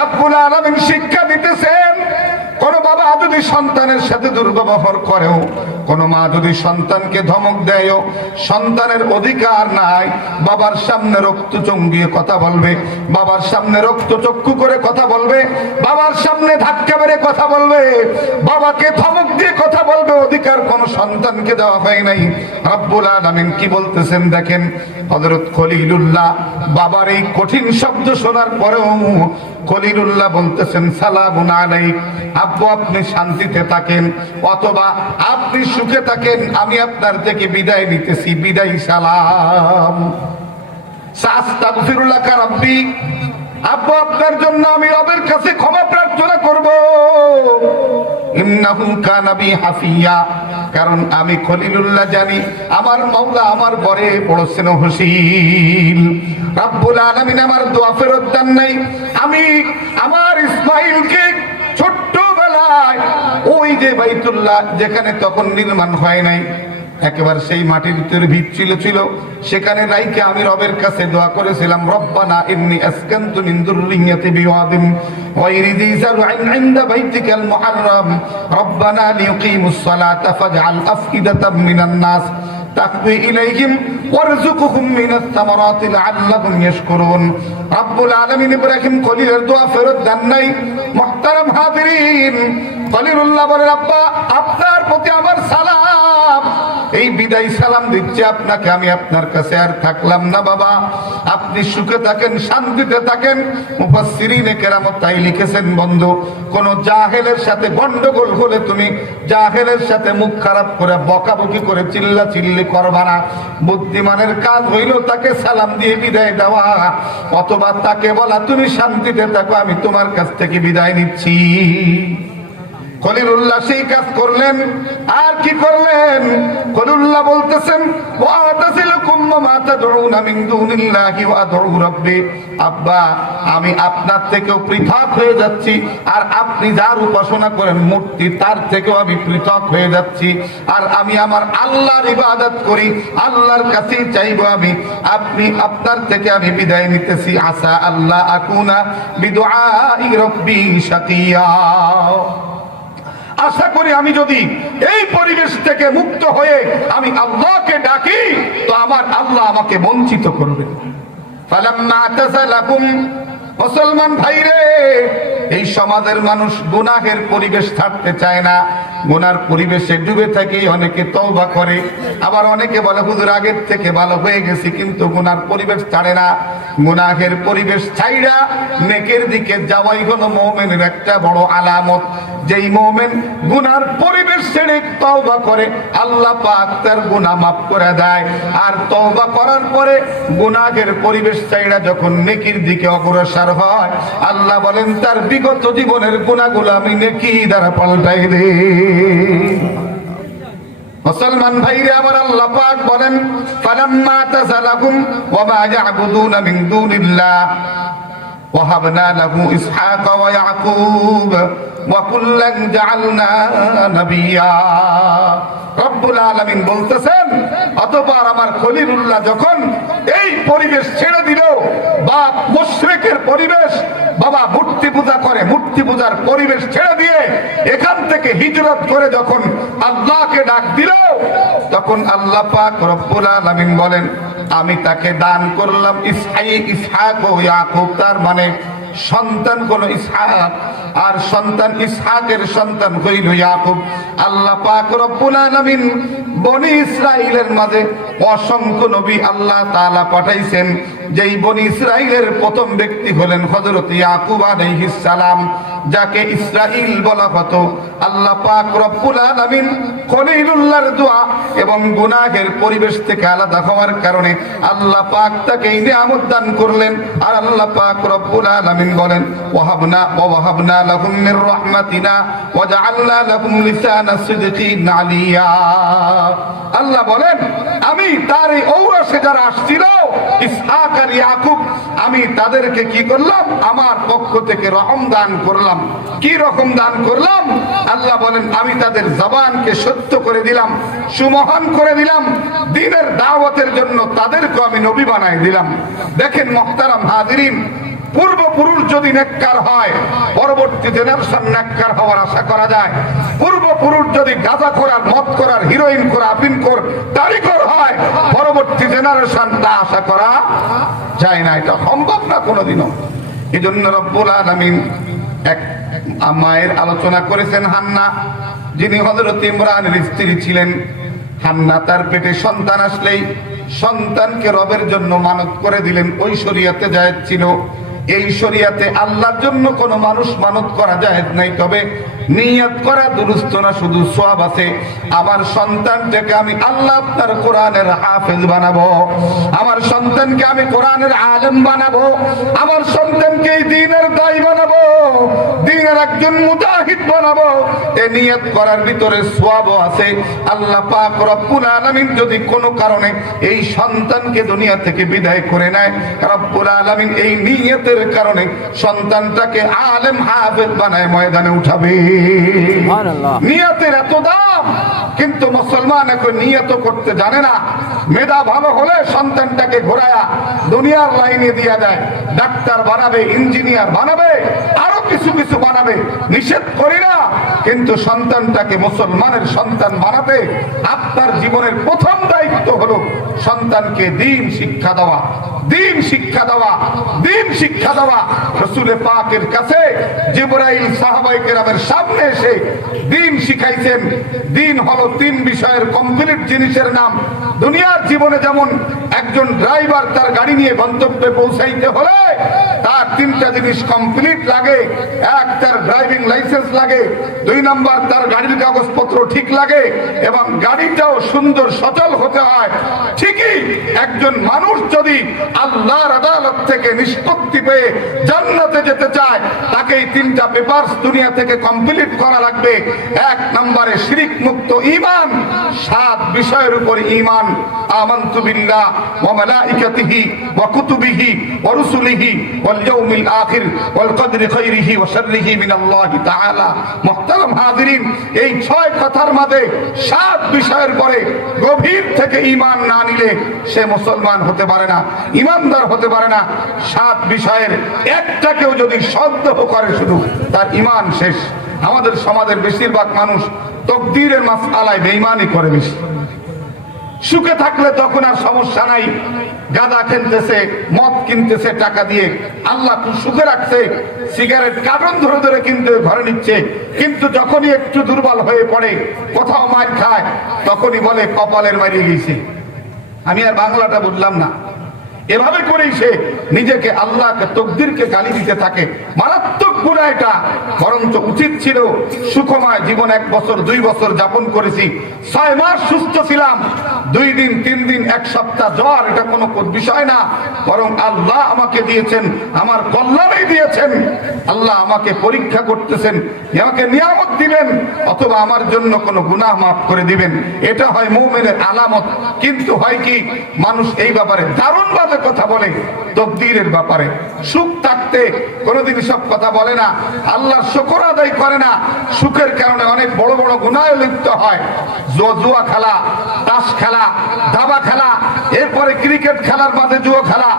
রব্বুল আলামিন শিক্ষা দিতেছেন, কোন বাবা যদি সন্তানের সাথে দুর্ব্যবহার করেও, কোন মা যদি সন্তানকে ধমক দেয়, সন্তানের অধিকার নাই বাবার সামনে রক্ত চঙ্গিয়ে কথা বলবে, বাবার সামনে রক্ত চক্ষু করে কথা বলবে, বাবার সামনে ধাক্কা মেরে কথা বলবে, বাবাকে ধমক দিয়ে কথা বলবে, অধিকার কোন সন্তানকে দেওয়া হয় নাই। রব্বুল আলামিন কি বলতেছেন দেখেন। হযরত খলিলুল্লাহ বাবার এই কঠিন শব্দ শোনার পরেও খলিলুল্লাহ বলতেছেন, সালামুন আলাইক, আব্বু আপনি শান্তিতে থাকেন অথবা আপনি সুখে থাকেন, আমি আপনার থেকে বিদায় নিতেছি, বিদায় সালাম। সাস্তাগফিরুল্লাহ রাব্বি, আব্বু আপনার জন্য আমি রবের কাছে ক্ষমা প্রার্থনা করব। ইন্নাহু কানা বি হাফিয়া, কারণ আমি খলিলুল্লাহ জানি আমার মাওলা আমার বরে বড় স্নেহশীল। রব্বুল আলামিন আমার দোয়া ফেরত দেন নাই। আমি আমার ইসমাইলকে ছোট্টবেলায় ওই যে বাইতুল্লাহ যেখানে তখন নির্মাণ হয় নাই, একেবারে সেই মাটির ভিতরে ভিত ছিল, সেখানে রাইকে আমি রবের কাছে দোয়া করেছিলাম, রব্বানা ইন্নী আসকানতু মিন যুররিয়্যাতি বিওয়াদিন গায়রি যী যার'ইন ইনদা বাইতিকাল মুহাররাম রব্বানা লিয়ুকিমুস সালাতা ফাজআল আফইদাতাম মিনান নাস তাহওয়ি ইলাইহিম ওয়ারযুকহুম মিনাত তামারাতি লাআল্লাহুম ইয়াশকুরুন। রব্বুল আলামিন ইব্রাহিম খলিলের দোয়া ফেরত দেন নাই। মুহতারাম হাজিরিন, খলিলুল্লাহ বলেন আব্বা আপনার প্রতি আমার সালাম, এই বিদায় সালাম দিচ্ছি আপনাকে, আমি আপনার কাছে আর থাকলাম না বাবা, আপনি সুখে থাকেন, শান্তিতে থাকেন। মুফাসসিরিনে কেরাম তাই লিখেছেন, বন্ধু কোন জাহেলের সাথে গন্ডগোল হলে তুমি জাহেলের সাথে মুখ খারাপ করে বকাবকি করে চিল্লা চিল্লি করবা না। বুদ্ধিমানের কাজ হইল তাকে সালাম দিয়ে বিদায় দেওয়া, অথবা তাকে বলা তুমি শান্তিতে থাকো, আমি তোমার কাছ থেকে বিদায় নিচ্ছি। খলিলুল্লাহ সেই কাজ করলেন। আর কি করলেন? খলিলুল্লাহ বলতেছেন ওয়াতাসিলুকুম মা তাদউনা মিন দুনিল্লাহি ওয়া আদউ রাব্বি, আব্বা আমি আপনার থেকেও পৃথক হয়ে যাচ্ছি, আর আপনি যার উপাসনা করেন মূর্তি তার থেকেও আমি পৃথক হয়ে যাচ্ছি, আর আমি আমার আল্লাহর ইবাদত করি, আল্লাহর কাছেই চাইবো আমি, আপনি আপনার থেকে আমি বিদায় নিতেছি। আসা আল্লাহ আকুনা বিদুআই রাব্বি শাকিয়া, আশা করি আমি যদি এই পরিবেশ থেকে মুক্ত হয়ে আমি আল্লাহকে ডাকি তো আমার আল্লাহ আমাকে বঞ্চিত করবেন। ফালাম্মা তাসালাকুম, মুসলমান ভাইরে, এই সমাজের মানুষ গুনাহের পরিবেশ ছাড়তে চায় না, গুনার পরিবেশে ডুবে থাকে, অনেকে তওবা করে, আবার অনেকে বলে হুজুর আগের থেকে ভালো হয়ে গেছি, কিন্তু গুনার পরিবেশ ছাড়ে না। গুনাহের পরিবেশ ছাইড়া নেকের দিকে যাওয়াই হলো মুমিনের একটা বড় আলামত। যেই মুমিন গুনার পরিবেশ ছেড়ে তওবা করে আল্লাহ পাক তার গুনাহ মাফ করে দেয়, আর তওবা করার পরে গুনাহের পরিবেশ ছাইড়া যখন নেকির দিকে অগ্রসর হয়, আল্লাহ বলেন তার বিগত জীবনের গুনাহগুলো আমি নেকি দ্বারা পাল্টাই দেই। মুসলমান ভাইরে আমার, আল্লাহ পাক বলেন ফালাম্মা তাসালাকুম ওয়া মা ইয়াবুদুনা মিন দুনিল্লাহ ওয়াহাবনা লাহু ইসহাক ওয়া ইয়াকুব ওয়া কুল্লান জাআলনা নাবিয়্যা। রব্বুল আলামিন বলতেছেন অতঃপর আমার খলিলুল্লাহ যখন এই পরিবেশ ছেড়ে দিল, বাপ মুশরিকের পরিবেশ, বাবা মূর্তি পূজা করে, মূর্তি পূজার পরিবেশ ছেড়ে দিয়ে এখান থেকে হিজরত করে যখন আল্লাহকে ডাক দিল, তখন আল্লাহ পাক রব্বুল আলামিন বলেন আমি তাকে দান করলাম ইসহাক ও ইয়াকুব, তার মানে সন্তান কোন ইসহাক, আর সন্তান ইসহাকের সন্তান হইল ইয়াকুব। আল্লাহ পাক রব্বুল আলামিন বনি ইসরাইলের মাঝে অসংখ্য নবী আল্লাহ তাআলা পাঠাইছেন, যেই বনি ইসরাইলের প্রথম ব্যক্তি হলেন হযরত ইয়াকুব আলাইহিস সালাম, যাকে ইসরাইল বলা হতো। আল্লাহ পাক রব্বুল আলামিন খলিলুল্লাহর দোয়া এবং গুনাহের পরিবেশ থেকে আলাদা হওয়ার কারণে আল্লাহ পাক তাকে নিয়ামত দান করলেন। আর আল্লাহ পাক রব্বুল আলামিন বলেন ওয়াহাবনা লাহুম মির রাহমাতিনা ওয়া জাআলনা লাহুম লিসানা সিদকিন আলিয়া। আল্লাহ বলেন আমি তার এই ঔরসে যারা আসছিল ইসহাক আর ইয়াকুব, আমি তাদেরকে কি করলাম? আমার পক্ষ থেকে রহম দান করলাম। কি রকম দান করলাম? আল্লাহ বলেন আমি তাদের জবানকে সত্য করে দিলাম, সুমহান করে দিলাম, দ্বীনের দাওয়াতের জন্য তাদেরকে আমি নবী বানাই দিলাম। দেখেন মুহতারাম হাজিরিন, পূর্বপুরুষ যদি নেককার হয় পরবর্তী জেনারেশন নেককার হওয়ার আশা করা যায়। পূর্বপুরুষ যদি গাঁজা করার, মদ করার, হিরোইন করা, আফিম কর, তারিখর হয়, পরবর্তী জেনারেশন তা আশা করা যায় না, এটা সম্ভব না কোনোদিনও। এই জন্য রব্বুল আলামিন এক মায়ের আলোচনা করেছেন হান্না, যিনি হযরত ইমরানের স্ত্রী ছিলেন। হান্না তার পেটে সন্তান আসলেই সন্তানকে রবের জন্য মানত করে দিলেন। ওই শরীয়তে জায়েজ ছিল, এই শরীয়তে আল্লাহর জন্য কোন মানুষ মানত করা জায়েজ নাই, তবে নিয়ত করা দুরুস্ত না, শুধু সওয়াব আছে। আমার সন্তানটাকে আমি আল্লাহ আপনার কোরআনের হাফেজ বানাবো, আমার সন্তানকে আমি কোরআনের আলেম বানাবো, আমার সন্তানকে এই দ্বীনের দায়ী বানাবো, দ্বীনের একজন মুজাহিদ বানাবো, এই নিয়ত করার ভিতরে সওয়াবও আছে। আল্লাহ পাক রব্বুল আলামিন যদি কোনো কারণে এই সন্তানকে দুনিয়া থেকে বিদায় করে নেয়, রব্বুল আলামিন এই নিয়তের কারণে সন্তানটাকে আলেম হাফেজ বানায় ময়দানে উঠাবে। নিয়তের এত দাম, কিন্তু মুসলমান এখন নিয়ত করতে জানে না। মেধা ভালো হলে সন্তানটাকে ঘোরায়া দুনিয়ার লাইনে দিয়ে দেয়, ডাক্তার বানাবে, ইঞ্জিনিয়ার বানাবে, আরো কিছু কিছু বানাবে, নিষেধ করি না, কিন্তু সন্তানটাকে মুসলমানের সন্তান বানাতে আপনার জীবনের প্রথম দায়িত্ব হলো সন্তানকে দ্বীন শিক্ষা দেওয়া, দিন শিক্ষা দেওয়া, দিন শিক্ষা দেওয়া। রাসূল পাকের কাছে জিবরাইল সাহাবায়ে কেরামের সামনে এসে দিন শিখাইছেন। দিন হলো তিন বিষয়ের কমপ্লিট জিনিসের নাম। দুনিয়ার জীবনে যেমন একজন ড্রাইভার তার গাড়ি নিয়ে গন্তব্যে পৌঁছাইতে হলে তার তিনটা জিনিস কমপ্লিট লাগে। এক, তার ড্রাইভিং লাইসেন্স লাগে। দুই নাম্বার, তার গাড়ির কাগজপত্র ঠিক লাগে এবং গাড়িটাও সুন্দর সচল হতে হয়। ঠিকই একজন মানুষ যদি আল্লাহর আদালত থেকে নিষ্পত্তি পেয়ে জান্নাতে যেতে চায়, তাকে এই তিনটা পেপারস দুনিয়া থেকে কমপ্লিট করা লাগবে। এক নম্বরে শিরক মুক্ত ঈমান, 7 বিষয়ের উপর ঈমান। আমানতু বিল্লাহ ওয়া মালাইকাতিহি ওয়া কুতুবিহি ওয়া রুসুলিহি ওয়াল ইয়াউমিল আখির ওয়াল কদরি খাইরিহি ওয়া শাররিহি মিনাল্লাহি তাআলা। মুহতারাম হাজিরিন, এই 6 কথার মধ্যে 7 বিষয়ের পরে গভীর থেকে ঈমান না নিলে সে মুসলমান হতে পারে না, ঈমানদার হতে পারে না। 7 বিষয়ের একটাকেও যদি সন্দেহ করে শুধু তার ঈমান শেষ। আমাদের সমাজের বেশিরভাগ মানুষ তাকদীরের মাসআলায় বেঈমানি করে বেশি। সুখে থাকলে তখন আর সমস্যা নাই, গাঁজা কিনতেছে, মদ কিনতেছে টাকা দিয়ে, আল্লাহ সুখে রাখছে, সিগারেট কার্টন ধরে ধরে কিনতে ঘরে নিচ্ছে। কিন্তু যখনই একটু দুর্বল হয়ে পড়ে, কোথাও মার খায়, তখনই বলে কপালের মারিয়ে গেছে। আমি আর বাংলাটা বললাম না। এভাবে করেই সে নিজেকে আল্লাহকে তকদিরকে গালি দিতে থাকে। মারাত্মক গুনাহ এটা। বরঞ্চ উচিত ছিল সুখময় জীবন 1 বছর 2 বছর যাপন করেছি, 6 মাস সুস্থ ছিলাম, 2 দিন 3 দিন 1 সপ্তাহ জ্বর, এটা কোনো বিষয় না। বরং আল্লাহ আমাকে দিয়েছেন, আমার কল্যাণেই দিয়েছেন। আল্লাহ আমাকে পরীক্ষা করতেছেন, আমাকে নিয়ামত দিবেন, অথবা আমার জন্য কোনো গুনাহ মাফ করে দিবেন। এটা হয় মুমিনের আলামত। কিন্তু হয় কি, মানুষ এই ব্যাপারে দারুণ ভাবে কথা বলে তাকদীরের ব্যাপারে। সুখ থাকতে কোনোদিন সব কথা বলে না, আল্লাহর শুকর আদায় করে না। সুখের কারণে অনেক বড় বড় গুনাহে লিপ্ত হয়। জুয়া খেলা, তাস খেলা, দাবা খেলা, এরপরে ক্রিকেট খেলার মাঝে জুয়া খেলা,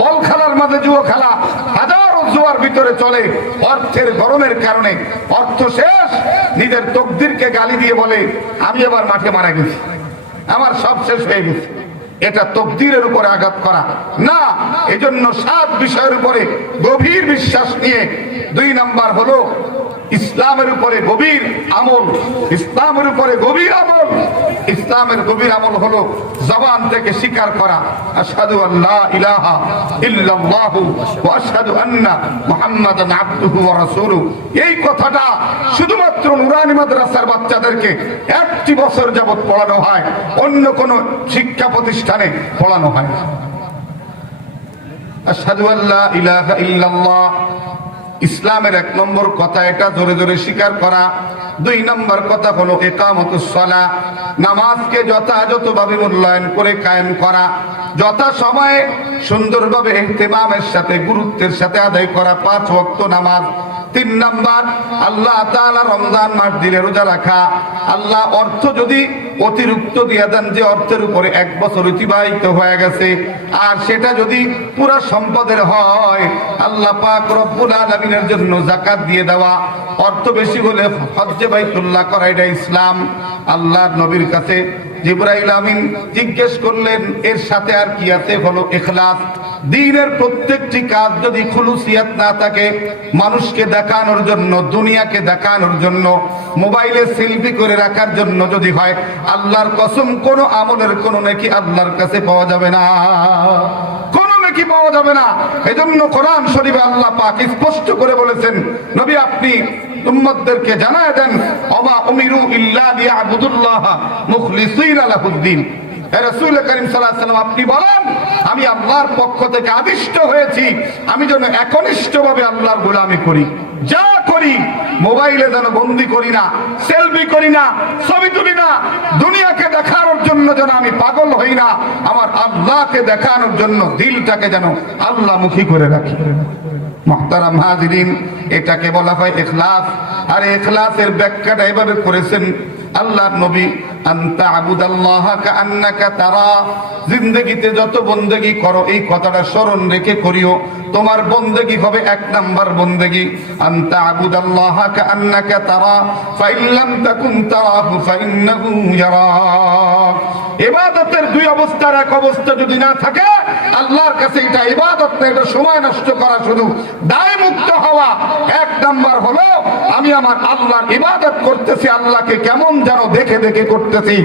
বল খেলার মাঝে জুয়া খেলা, হাজারো জুয়ার ভিতরে চলে। অর্থের গরমের কারণে অর্থ শেষ, নিজের তাকদীরকে গালি দিয়ে বলে আমি এবার মাঠে মারা গেছি, আমার সব শেষ হয়ে গেছে। এটা তাকদীরের উপরে আঘাত করা না। এজন্য 7 বিষয়ের উপরে গভীর বিশ্বাস নিয়ে 2 নাম্বার হলো ইসলামের উপরে গভীর আমল। ইসলামের উপরে গভীর আমল, ইসলামের গভীর আমল হলো জবান থেকে স্বীকার করা আশহাদু আল্লা ইলাহা ইল্লাল্লাহু ওয়া আশহাদু আন্না মুহাম্মাদান আবদুহু ওয়া রাসূলুহু। এই কথাটা শুধুমাত্র নুরানি মাদ্রাসার বাচ্চাদেরকে 1টি বছর যাবত পড়ানো হয়, অন্য কোন শিক্ষা প্রতিষ্ঠানে পড়ানো হয় না। আশহাদু আল্লা ইলাহা ইল্লাল্লাহ, ইসলামের 1 নম্বর কথা এটা জোরে জোরে স্বীকার করা। 2 নম্বর কথা হলো ইকামতুস সালাহ, নামাজকে যথাযথভাবে মূল্যায়ন করে কায়েম করা, যথা সময়ে সুন্দরভাবে ইহতিমামের সাথে গুরুত্বের সাথে আদায় করা 5 ওয়াক্ত নামাজ। 3 নাম্বার, আল্লাহ তাআলা রমজান মাস দিলে রোজা রাখা। আল্লাহ অর্থ যদি অতিরিক্ত দিয়ে দেন, যে অর্থের উপরে 1 বছর অতিবাহিত হয়ে গেছে, আর সেটা যদি পুরা সম্পদের হয়, আল্লাহ পাক রব্বুল আলামিনের জন্য যাকাত দিয়ে দেওয়া। অর্থ বেশি হলে হজ্জে বাইতুল্লাহ করা, এটা ইসলাম। আল্লাহর নবীর কাছে জিবরাইল আমিন জিজ্ঞেস করলেন এর সাথে আর কি আছে, হলো ইখলাস। দ্বীনের প্রত্যেকটি কাজ যদি খুলুসিয়াত না থাকে, মানুষকে দেখানোর জন্য, দুনিয়াকে দেখানোর জন্য, মোবাইলে সেলফি করে রাখার জন্য যদি হয়, আল্লাহর কসম কোন আমলের কোন নেকি আল্লাহর কাছে পাওয়া যাবে না, কোন নেকি পাওয়া যাবে না। এজন্য কোরআন শরীফে আল্লাহ পাক স্পষ্ট করে বলেছেন, নবী আপনি উম্মতদেরকে জানায় দেন ওমা উমিরু ইল্লা লিয়াবুদুল্লাহ মুখলিসিনা লাহুদ্দিন। হে রাসূল করিম সাল্লাল্লাহু আলাইহি ওয়াসাল্লাম আপনি বলেন আমি আল্লাহর পক্ষ থেকে আদিষ্ট হয়েছি, আমি যেন একনিষ্ঠভাবে আল্লাহর গোলামি করি। যা করি মোবাইলে যেন বন্দি করি না, সেলফি করি না, ছবি তুলি না, দুনিয়াকে দেখানোর জন্য যেন আমি পাগল হই না, আমার আল্লাহকে দেখানোর জন্য দিলটাকে যেন আল্লাহমুখী করে রাখি। মুহতারাম হাজিরিন, এটাকে বলা হয় ইখলাস। আর ইখলাসের ব্যাখ্যাটা এভাবে করেছেন আল্লাহর নবী, আনতা আবুদাল্লাহা কাআন্নাকা তারা, জিন্দেগিতে যত বন্দেগী করো এই কথাটা স্মরণ রেখে করিও, তোমার বন্দেগী হবে 1 নাম্বার বন্দেগী, আনতা আবুদাল্লাহা কাআন্নাকা তারা ফাইন লাম তাকুন তারাহু ফাইন্নাহু ইয়ারাক। ইবাদতের 2 অবস্থার এক অবস্থা যদি না থাকে আল্লাহর কাছে এটা ইবাদত না, এটা সময় নষ্ট করা, শুধু দায় মুক্ত হওয়া। 1 নাম্বার হলো আমি আমার আল্লাহর ইবাদত করতেছি, আল্লাহকে কেমন যেন দেখে দেখে করতেছি।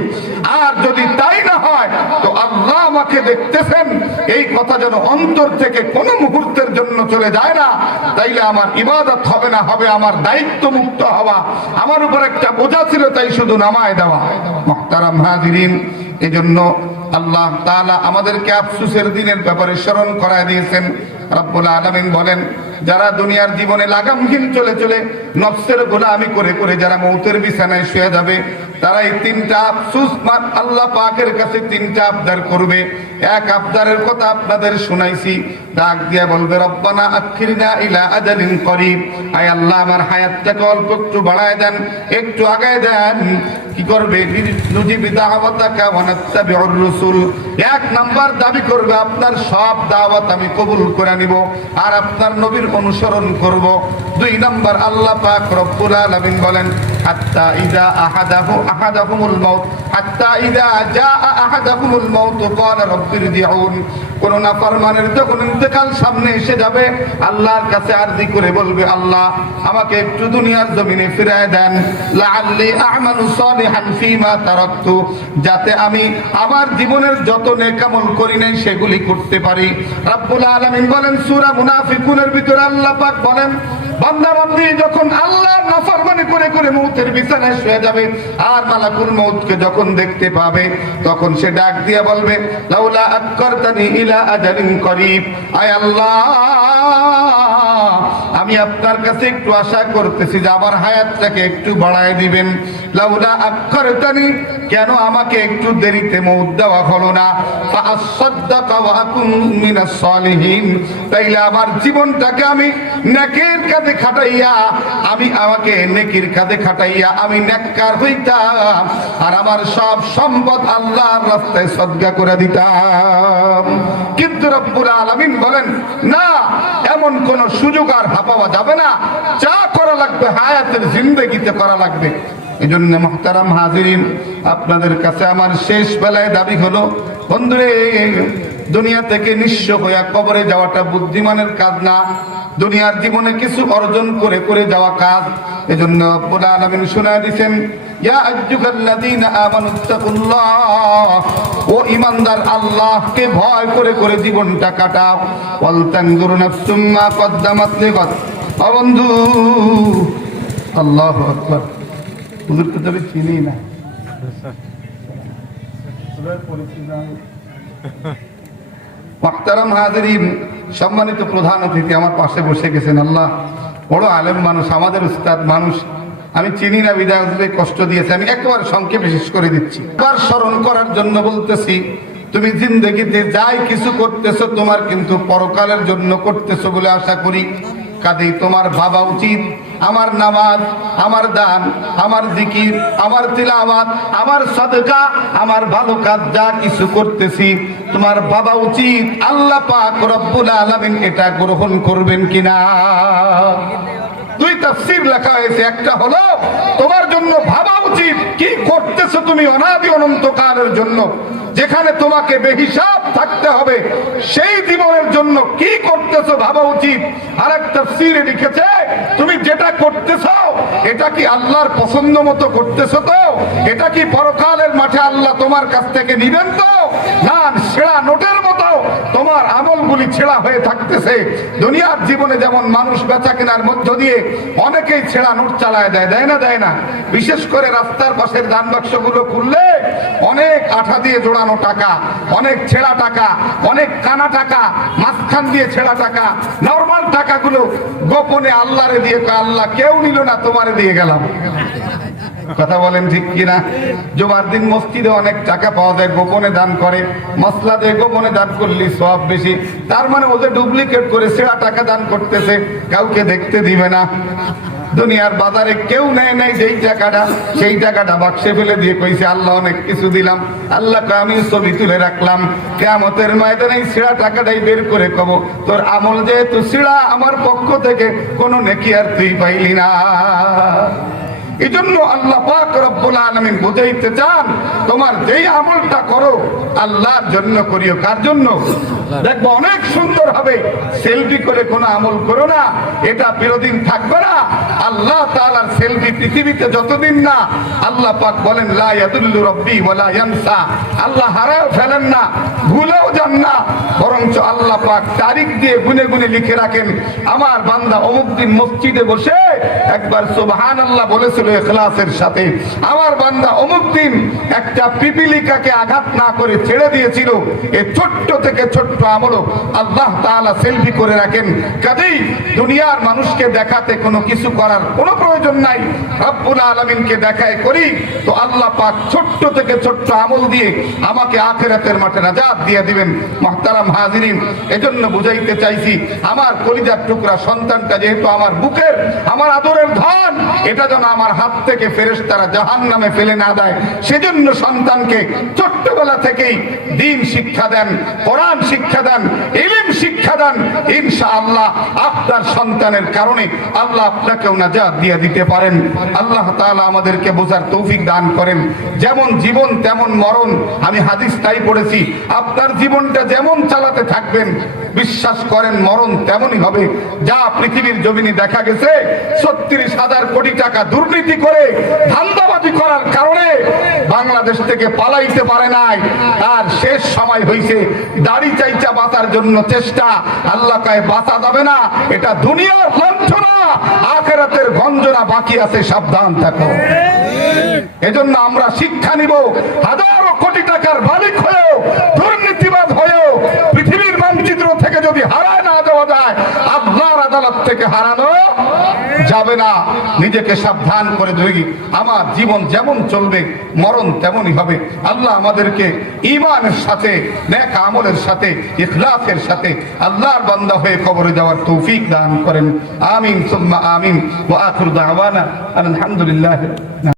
আর যদি তাই না হয় তো আল্লাহ আমাকে দেখতেছেন এই কথা যেন অন্তর থেকে কোনো মুহূর্তের জন্য চলে যায় না, তাইলে আমার ইবাদত হবে না, হবে আমার দায়িত্ব মুক্ত হওয়া। আমার উপর একটা বোঝা ছিল, তাই শুধু নামায় দেওয়া। মুহতারাম হাজিরিন, এজন্য আল্লাহ তাআলা আমাদেরকে আফসোসের দিনের ব্যাপারে স্মরণ করায় দিয়েছেন। রব্বুল আলামিন বলেন, যারা দুনিয়ার জীবনে লাগামহীন চলে চলে নফসের গোলামি করে করে যারা মৌতের বিছানায় শুয়ে যাবে, তারা এই 3টা আফসোস আল্লাহ পাকের কাছে 3টা আবদার করবে। এক আবদারের কথা আপনাদের শুনাইছি, ডাক দিয়ে বলবে, রব্বানা আখিরনা ইলা আজালিন করিব, আয় আল্লাহ আমার হায়াতটাকে অল্প একটু বাড়ায় দেন, একটু আগায় দেন। কি করবে? নুজিবি দাওয়াতাকা ওয়া নাত্তাবিউর রাসূল। 1 নাম্বার দাবি করবে, আপনার সব দাওয়াত আমি কবুল করে নিব আর আপনার নবীর অনুসরণ করব। 2 নাম্বার আল্লাহ পাক রব্বুল আলামিন বলেন, হাত্তা ইযা আহাদাহুমুল মাউত হাত্তা ইযা জাআ আহাদাহুমুল মাউত ক্বালা রাব্বিরজিউন। কোন নাফরমানের যখন ইন্তেকাল সামনে এসে যাবে, আল্লাহর কাছে আরজি করে বলবে, আল্লাহ আমাকে একটু দুনিয়ার জমিনে ফিরায় দেন, লাআল্লি আ'মালু সালিহান ফীমা তারাকতু, যাতে আমি আমার জীবনের যত নেক আমল করি নাই সেগুলি করতে পারি। রব্বুল আলামিন বলেন সূরা মুনাফিকুনের ভিতরে আল্লাহ পাক বলেন, বান্দা বান্দি যখন আল্লাহর নাফরমানি করে করে মৌতের বিছানায় শুয়ে যাবে আর মালাকুল মৌতকে যখন দেখতে পাবে, তখন সে ডাক দিয়ে বলবে, লাউলা আককারতানি ইলা আজালিন করিব, আয় আল্লাহ আমি আপনার কাছে একটু আশা করতেছি যে আমার হায়াতটাকে একটু বাড়ায় দিবেন। লাউলা আককারতানি, কেন আমাকে একটু দেরিতে মৌত দেওয়া হলো না, ফাআসাদদাকা ওয়া আকুন মিনাস সালিহিন, তাইলে আমার জীবনটাকে আমি নেকের কাজে খাটাইয়া আমাকে নেকির কাজে খাটাইয়া আমি নেককার হইতাম আর আমার সব সম্পদ আল্লাহর রাস্তায় সদকা করে দিতাম। কিন্তু রব্বুল আলামিন বলেন, না, এমন কোন সুযোগ আর পাওয়া যাবে না, যা করা লাগবে হায়াতের জিন্দেগিতে করা লাগবে। এজন্য মুহতারাম হাজিরিন, আপনাদের কাছে আমার শেষ বেলায় দাবি হলো, বন্ধুরে, দুনিয়া থেকে নিঃস্ব হইয়া কবরে যাওয়াটা বুদ্ধিমানের কাজ না, দুনিয়ার জীবনে কিছু অর্জন করে করে যাওয়া কাজ। এজন্য রব্বুল আলামিন শোনায় দিয়েছেন, ইয়া আইয়ুহাল্লাযীনা আমানুত্তাকুল্লাহ, ও ঈমানদার আল্লাহকে ভয় করে করে জীবনটা কাটাও। ওয়াল তানজুর নাফসুম মা কদ্দামাত লিগাদ। ও বন্ধু, আল্লাহু আকবার, হুজুরকে তো আমি চিনি না, মুহতারাম হাজিরিন, সম্মানিত প্রধান অতিথি আমার পাশে বসে গেছেন, আল্লাহ বড় আলেম মানুষ, আমাদের উস্তাদ মানুষ, আমি চিনি না বিদায় কষ্ট দিয়েছে। আমি একবার সংক্ষেপে শেষ করে দিচ্ছি, একবার স্মরণ করার জন্য বলতেছি, তুমি জিন্দেগিতে যাই কিছু করতেছো তোমার কিন্তু পরকালের জন্য করতেছো বলে আশা করি। কাজেই তোমার ভাবা উচিত, আমার নামাজ, আমার দান, আমার জিকির, আমার তিলাওয়াত, আমার সাদকা, আমার ভালো কাজ যা কিছু করতেছি, তোমার ভাবা উচিত আল্লাহ পাক রব্বুল আলামিন এটা গ্রহণ করবেন কিনা। 2 তাফসীর লেখা হয়েছে, একটা হলো তোমার জন্য ভাবা উচিত কি করতেছো তুমি অনাদি অনন্তকালের জন্য, যেখানে তোমাকে বেহিসাব থাকতে হবে, সেই জীবনের জন্য কি করতেছো ভাবা উচিত। আরেক তাফসীরে লিখেছে, তুমি যেটা করতেছো এটা কি আল্লাহর পছন্দ মতো করতেছো তো, এটা কি পরকালের মাঠে আল্লাহ তোমার কাছ থেকে নিবেন তো, না ছেঁড়া নোটের মতো তোমার আমলগুলি ছেঁড়া হয়ে থাকতেছে। দুনিয়ার জীবনে যেমন মানুষ বেচা কেনার মধ্য দিয়ে অনেকেই ছেঁড়া নোট চালায় দেয়, দেয় না, দেয় না, বিশেষ করে রাস্তার পাশের দান বাক্সগুলো খুললে অনেক আঠা দিয়ে জোড়ানো টাকা, অনেক ছেঁড়া টাকা, অনেক কানা টাকা, মাঝখান দিয়ে ছেঁড়া টাকা, নরমাল টাকাগুলো গোপনে আল্লাহরে দিয়ে, আল্লাহ কেউ নিল না, তোমারে দিয়ে গেলাম। কথা বলেন ঠিক কিনা? জুমার দিন মসজিদে অনেক টাকা পাওয়া যায়, গোপনে দান করে, মসলা দিয়ে গোপনে দান করলে সব বেশি, তার মানে ওদের ডুপ্লিকেট করে ছেঁড়া টাকা দান করতেছে, কাউকে দেখতে দিবে না। দুনিয়ার বাজারে কেউ নেয় নাই যেই টাকাটা, সেই টাকাটা বাক্সে ফেলে দিয়ে কইছে আল্লাহ অনেক কিছু দিলাম। আল্লাহকে আমি ছবি তুলে রাখলাম, কিয়ামতের ময়দানে এই ছিঁড়া টাকাটাই বের করে কব, তোর আমল যেহেতু ছিঁড়া, আমার পক্ষ থেকে কোনো নেকি আর তুই পাইলি না। এই জন্য আল্লাহ পাক রব্বুল আলামিন বুঝাইতে চান, তোমার যেই আমলটা করো আল্লাহর জন্য করিও। কার জন্য? দেখবো অনেক সুন্দর হবে। সেলফি করে কোনো আমল করো না, এটা চিরদিন থাকবে না। আল্লাহ তাআলার সেলফি পৃথিবীতে যতদিন না, আল্লাহ পাক বলেন লা ইয়াদুল্লু রাব্বি ওয়ালা ইয়ানসা, আল্লাহ হারায় ফেলেন না, ভুলেও যান না, বরঞ্চ আল্লাহ পাক তারিখ দিয়ে গুনে গুনে লিখে রাখেন। আমার বান্দা অমুক দিন মসজিদে বসে একবার সুবহানাল্লাহ বলেছিল ইখলাসের সাথে, আমার বান্দা অমুক দিন একটা পিপিলিকাকে আঘাত না করে ছেড়ে দিয়েছিল। এই ছোট্ট থেকে ছোট্ট আমলও আল্লাহ তাআলা সেলফি করে রাখেন। কাজেই দুনিয়ার মানুষকে দেখাতে কোনো কিছু করার কোনো প্রয়োজন নাই, রব্বুল আলামিনকে দেখায় করি তো আল্লাহ পাক ছোট্ট থেকে ছোট্ট আমল দিয়ে আমাকে আখিরাতের মাঠে নাজাত দিয়ে দিবেন। মুহতারাম হাজিরিন, এজন্য বুঝাইতে চাইছি, আমার কলিজার টুকরা সন্তানটা যেহেতু আমার বুকের, আমার আদরের ধন, এটা যেন আমার হাত থেকে ফেরেশতারা জাহান্নামে ফেলে না দেয়, সেজন্য সন্তানকে ছোট্টবেলা থেকেই দ্বীন শিক্ষা দেন, কোরআন শিক্ষা দেন, ইলম শিক্ষা দেন। ইনশাআল্লাহ আপনার সন্তানের কারণে আল্লাহ আপনাকেও নাজাত দিয়ে দিতে পারেন। আল্লাহ তাআলা আমাদেরকে বোঝার তৌফিক দান করেন। যেমন জীবন তেমন মরণ, আমি হাদিস তাই পড়েছি। আপনার জীবনটা যেমন চালাতে থাকবেন, বিশ্বাস করেন মরণ তেমনই হবে। যা পৃথিবীর জমিনে দেখা গেছে, ৩৬,০০০ কোটি টাকা দুর্নীতি করে ধান্দাবাজি করার কারণে বাংলাদেশ থেকে পালাইতে পারে নাই। আর শেষ সময় হইছে দাড়ি চাইচা বাঁচার জন্য চেষ্টা। আল্লাহ কয় বাঁচা যাবে না, এটা দুনিয়ার লাঞ্ছনা, আখিরাতের গঞ্জনা বাকি আছে, সাবধান থাকো। এজন্য আমরা শিক্ষা নিব, হাজারো কোটি টাকার মালিক হয়েও, দুর্নীতিবাদ হয়েও পৃথিবীর মানচিত্র থেকে যদি হারায় না যাওয়া যায়, আল্লাহর আদালত থেকে হারানো যাবে না। নিজেকে সাবধান করে ধরি, আমার জীবন যেমন চলবে মরণ তেমনই হবে। আল্লাহ আমাদেরকে ঈমানের সাথে, নেক আমলের সাথে, ইখলাসের সাথে আল্লাহর বান্দা হয়ে কবরে যাওয়ার তৌফিক দান করেন। আমিন সুম্মা আমিন। ওয়া আখিরু দাওয়ানা আলহামদুলিল্লাহ।